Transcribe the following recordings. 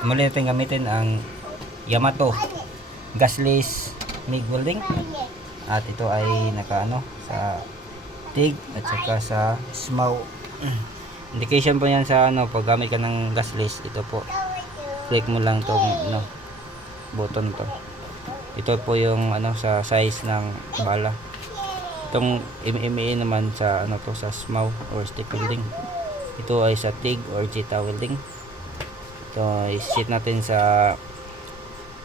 muli natin gamitin ang Yamato gasless MIG welding, at ito ay nakaano sa TIG at saka sa SMAW. Indication po yan sa ano, pag gamit ka ng gasless, ito po, click mo lang tong ano, button to. Ito po yung ano sa size ng bala. Itong MMA naman sa ano to, sa SMAW or stick welding. Ito ay sa TIG or Jetta welding. Ito i-set natin sa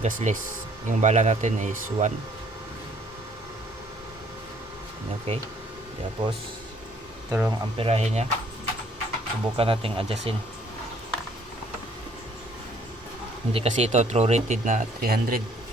gasless. Yung bala natin is 1. Okay. Tapos ito yung amperahe niya. Subukan natin adjustin. Hindi kasi ito true rated na 300.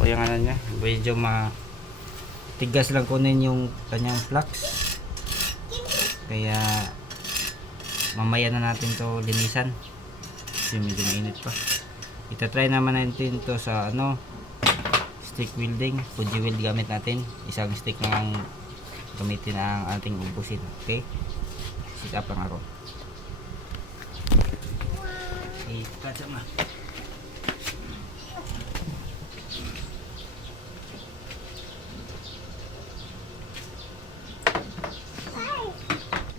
O yung ano niya, medyo matigas lang kunin yung kanyang flux, kaya mamaya na natin to linisan kasi medyo mainit pa. Itatry naman natin to sa ano, stick welding, Fuji weld gamit natin. Isang stick lang gamitin ang ating ubusin. Okay, sit up lang ako. Ikatsa na.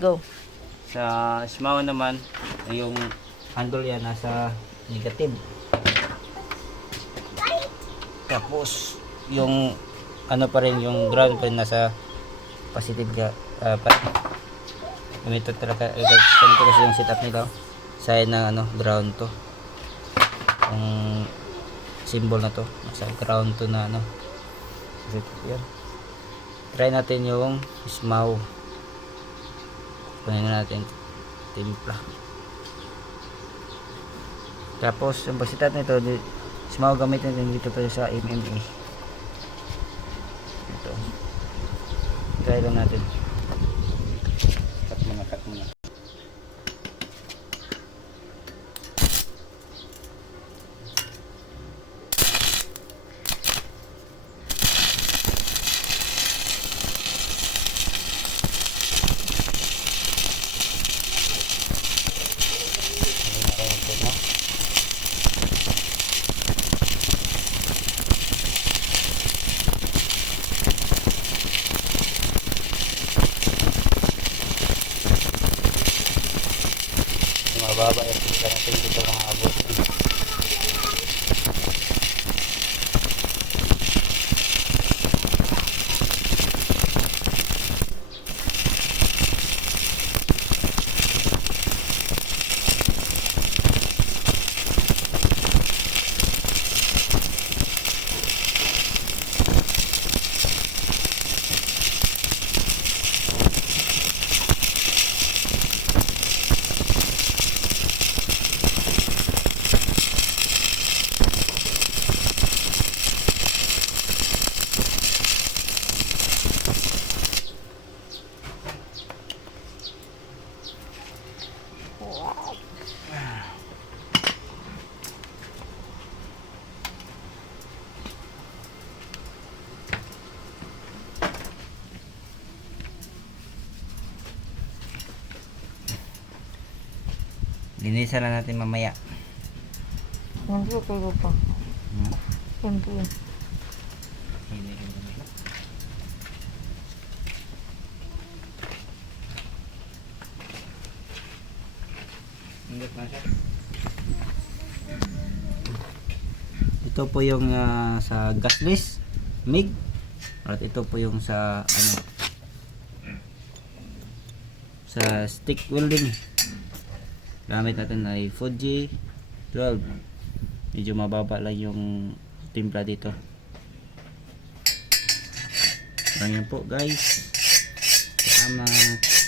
Go. Sa SMAW naman, yung handle yan nasa negative. Tapos yung ano pa rin, yung ground pa rin nasa positive ka. Ganito talaga, ganito kasi yung setup nito. Side ng ano, ground to. Yung symbol na to, nasa ground to na ano. Yan. Try natin yung SMAW. Kunin natin timpla. Tapos yung pasitat nito, SMAW gamit natin dito tayo sa MMA. Ito. Try lang natin. Cut muna. Mababa yung pila natin dito mga abot. Linisan na natin mamaya. Hindi kayo pa. Hindi. Ito po yung sa gasless MIG. At ito po yung sa ano, sa stick welding. Gamit natin ay Fuji 12. Medyo mababa lang yung timpla dito. Yan po guys. Salamat.